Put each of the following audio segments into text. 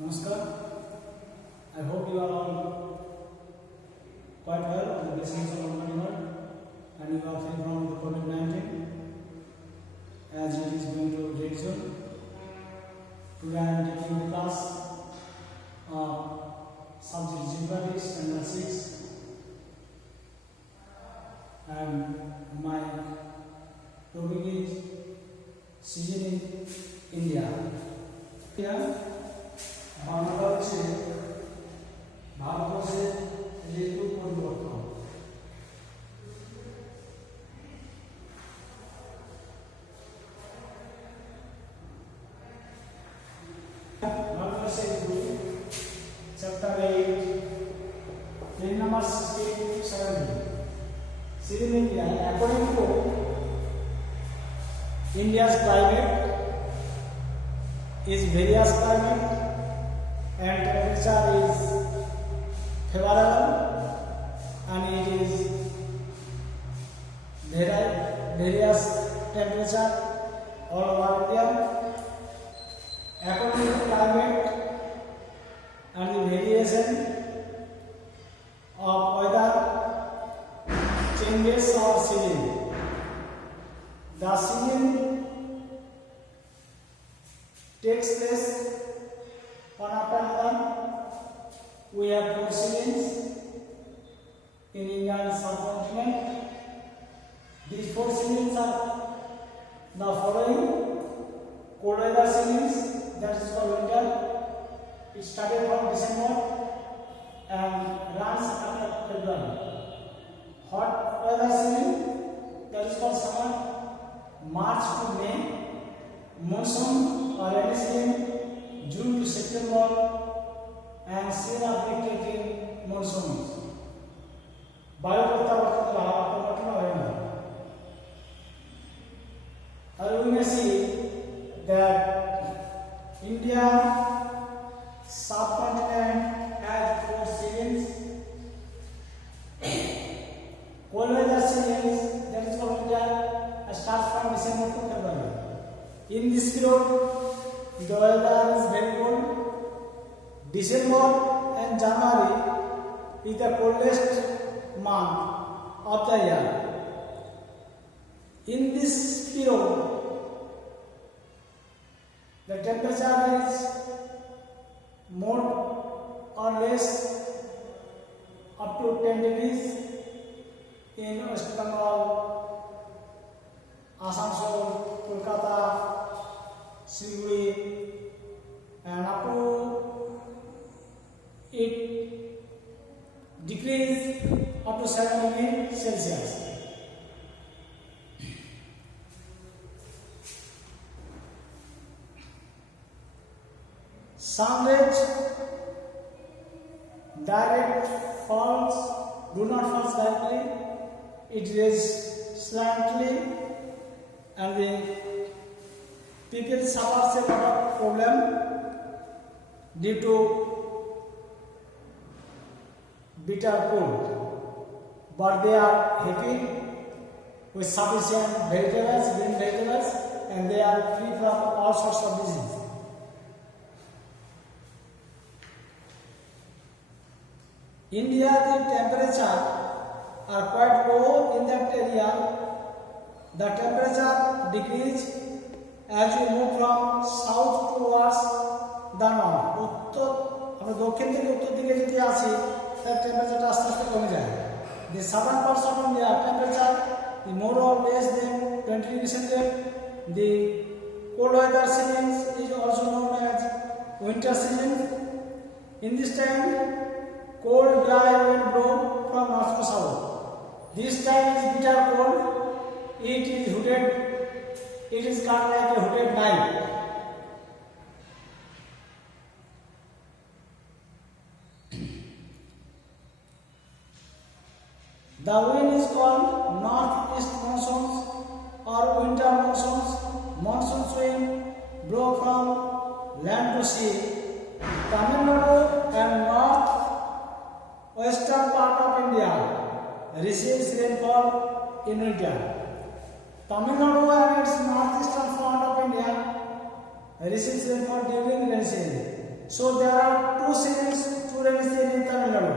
Namaskar. I hope you are all quite well with the blessings of Almighty God and you are free from the COVID-19 as it is going to red zone. Today I am taking the class of subject Geography Standard 6 and my topic is Season in India. বাংলাদেশে ভারতবর্ষের ঋতু পরিবর্তন। ভারতবর্ষের ঋতু chapter 8 page number 67 Season in India. According to India's climate is various climate and temperature is favorable and it is various temperature all over India. According to climate and the variation of weather changes or season. The season takes place one after another. We have 4 seasons in Indian subcontinent. These 4 seasons are the following: cold weather seasons, that is for winter. It started from December and runs after February. Hot weather season, that is for summer, March to May. Monsoon or rainy season, June to September, and season of dictating monsoons. বায়ু প্রত্যাবর্তন হাওয়া পরিবর্তন হয় না। And we may see that India subcontinent has 4 seasons. Cold weather seasons, that is for winter, starts from December to February. In this period, the weather is very cold. December and January is the coldest month of the year. In this period, the temperature is more or less up to 10 degrees in West Bengal, Asansol, Kolkata, Siliguri, and up to it decrease up to 7 degrees Celsius. Sun rays direct falls, do not fall directly, it is slightly, and the people suffer a lot of problem due to bitter cold, but they are happy with sufficient vegetables, green vegetables, and they are free from all sorts of disease. India, the temperature are quite low in that area. The temperature decrease as you move from south towards the north. উত্তর আমরা দক্ষিণ থেকে উত্তর দিকে যদি আসি তার টেম্পারেচারটা আস্তে আস্তে কমে যায়। The southern parts of India temperature is more or less than 20 degrees centigrade. The cold weather season is also known as winter season. In this time, cold dry wind blow from north to south. This time is bitter cold. It is hooded. It is kind of like a hooded knife. The wind is called northeast monsoons or winter monsoons. Monsoons wind blow from land to sea. Tamil Nadu and north western part of India receives rainfall in winter. Tamil Nadu and its northeastern part of India receives rainfall during rainy season. So there are two seasons, two rainy seasons in Tamil Nadu.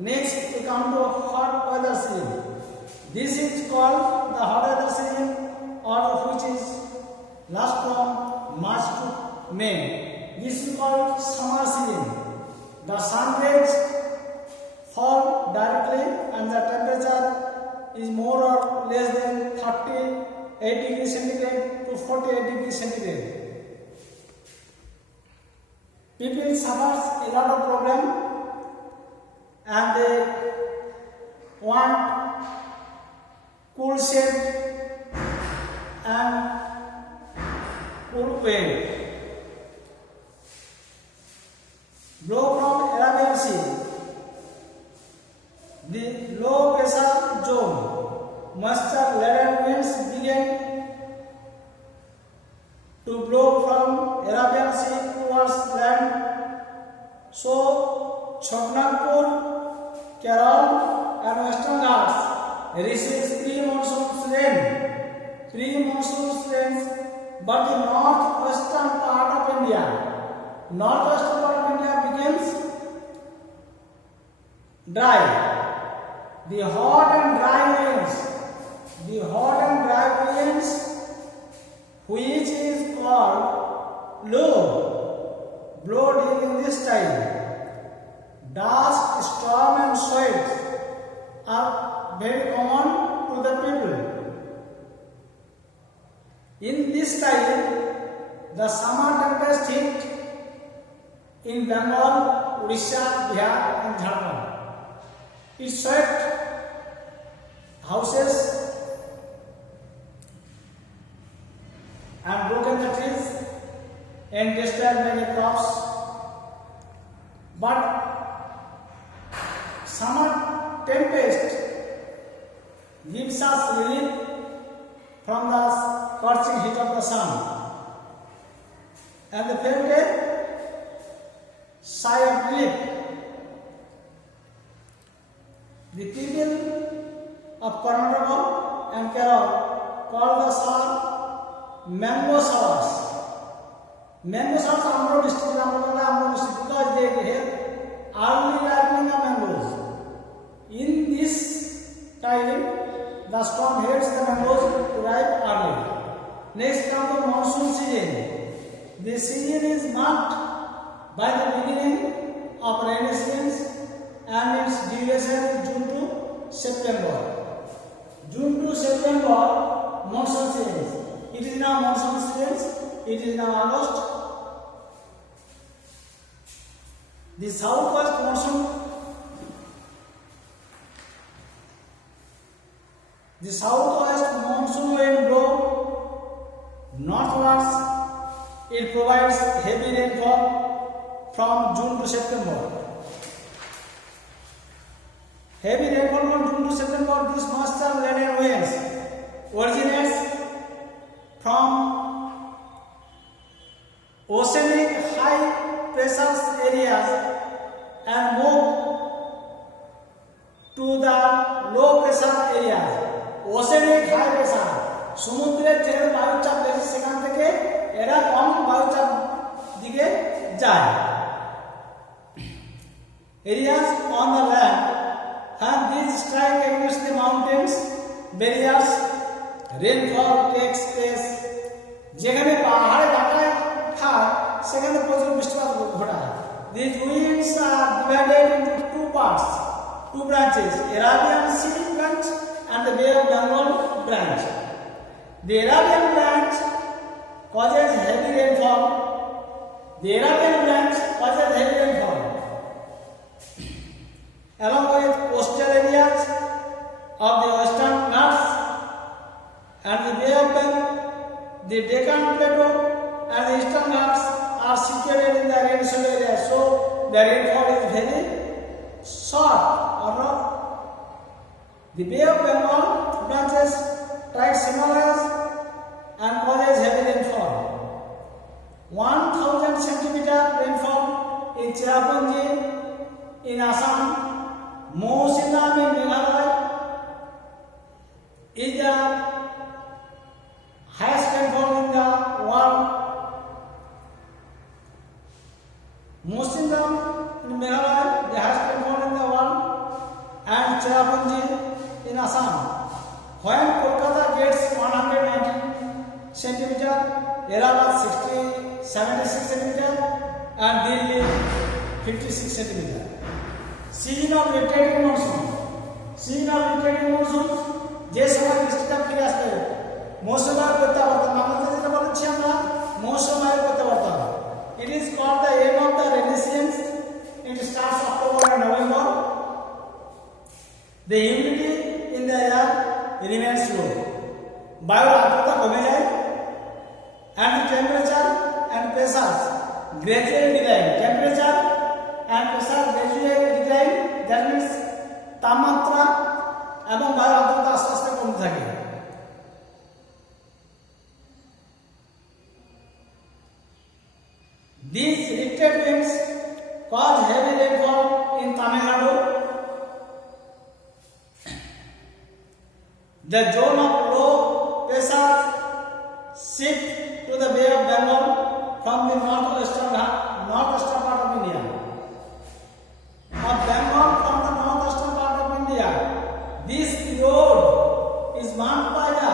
Next, we come to hot weather season. This is called the hot weather season, or which is last from March to May. This is called summer season. The sun rays fall directly and the temperature is more or less than 38 degrees centigrade to 48 degrees centigrade. People suffer a lot of problem and they want cool shade and cool wind. Blow from Arabian Sea. The low pressure zone, moisture laden winds begin to blow from Arabian Sea towards land. So, Chhattisgarh, Kerala and Western Ghats receives pre-monsoon rains, but the northwestern part of India becomes dry. The hot and dry winds, which is called low, blow during this time. Dust, storm and sweat are very common to the people. In this time, the summer tempest hit in Bengal, Odisha, Bihar and Jharkhand. It swept houses and broken the trees and destroyed many crops. But summer tempest gives us relief from the scorching heat of the sun, and the felt a sigh of relief. The people of Karnataka and Kerala call the shower mango showers. Mango showers are Amro district, because they have early ripening of mangoes. In this time, the storm hits the mangoes to ripe early. Next comes the monsoon season. This season is marked by the beginning of rainy seasons and its duration is June to September. June to September, monsoon seasons. It is now monsoon seasons. It is now August. The southwest monsoon wind blow northwards. It provides heavy rainfall from June to September. Heavy rainfall from June to September. This moisture laden winds originates from oceanic high pressure areas and move to the low pressure areas. Oceanic high pressure, সমুদ্রের যে বায়ুচাপ বেশি সেখান থেকে এরা কম বায়ুচাপ দিকে যায়. Areas on the land and these strike against the mountains barriers, rainfall takes place. যেখানে পাহাড়ে ধাক্কা খায় সেখানে প্রচুর বৃষ্টিপাত ঘটায়. These winds are divided into two parts, two branches, Arabian Sea branch and the Bay of Bengal branch. The Arabian branch causes heavy rainfall. Along with coastal areas of the Western Ghats and the Bay of Bengal, the Deccan Plateau and the Eastern Ghats are situated in the rain-soil area, so the rainfall is very short or not. The Bay of Bengal branches strikes Himalayas and causes heavy rainfall. 1000 centimeter rainfall in Cherrapunji in Assam, Mausilam in Meghalaya is the highest rainfall in the world. Most in them in Meghalaya, the highest rainfall in the world, and Cherrapunji in Assam. When Kolkata gets 119 centimeter, Allahabad 76 centimeter, and Delhi 56 centimeter. Season of rotating monsoon. Season of rotating monsoon. যে সময় বৃষ্টিটা ফিরে আসবে মৌসুমায়ন করতে পারতাম বাংলাতে যেটা বলছি আমরা মৌসুমায়ন করতে পারতাম it is called the end of the rainy season. It starts October and November. The humidity in the air remains low. বায়ুর আর্দ্রতা কমে যায় and the temperature and pressure gradually decline. Temperature and pressure gradually decline. That means তাপমাত্রা এবং বায়ুর আর্দ্রতা আস্তে আস্তে কমতে থাকে These repeated winds cause heavy rainfall in Tamil Nadu. The zone of low pressure shift to the Bay of Bengal from the northwestern part of India. Of Bengal from the northwestern part of India. This period is marked by the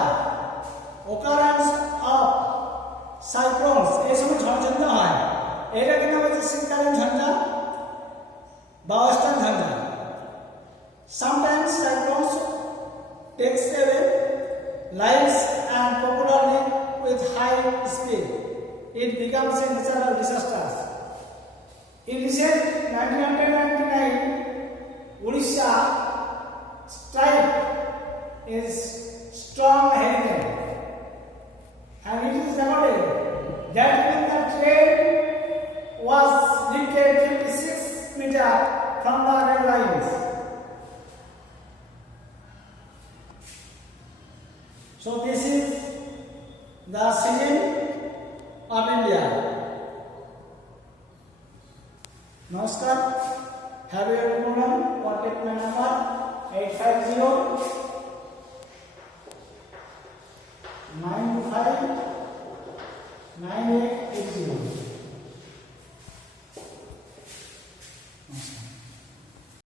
occurrence of cyclones. এই সময় ঝড়ঝঞ্ঝা হয় এটা কিন্তু আমাদের শীতকালীন ঝঞ্ঝা বা western ঝঞ্ঝা Sometimes cyclones takes away lives and popularly with high speed. It becomes a natural disaster. In recent 1999, Odisha struck is strong hurricane, and it is recorded that when the train was lifted 56 meters from the rail lines. So this is the season of India. Namaskar. Have your problem? Contact my number 850 925 98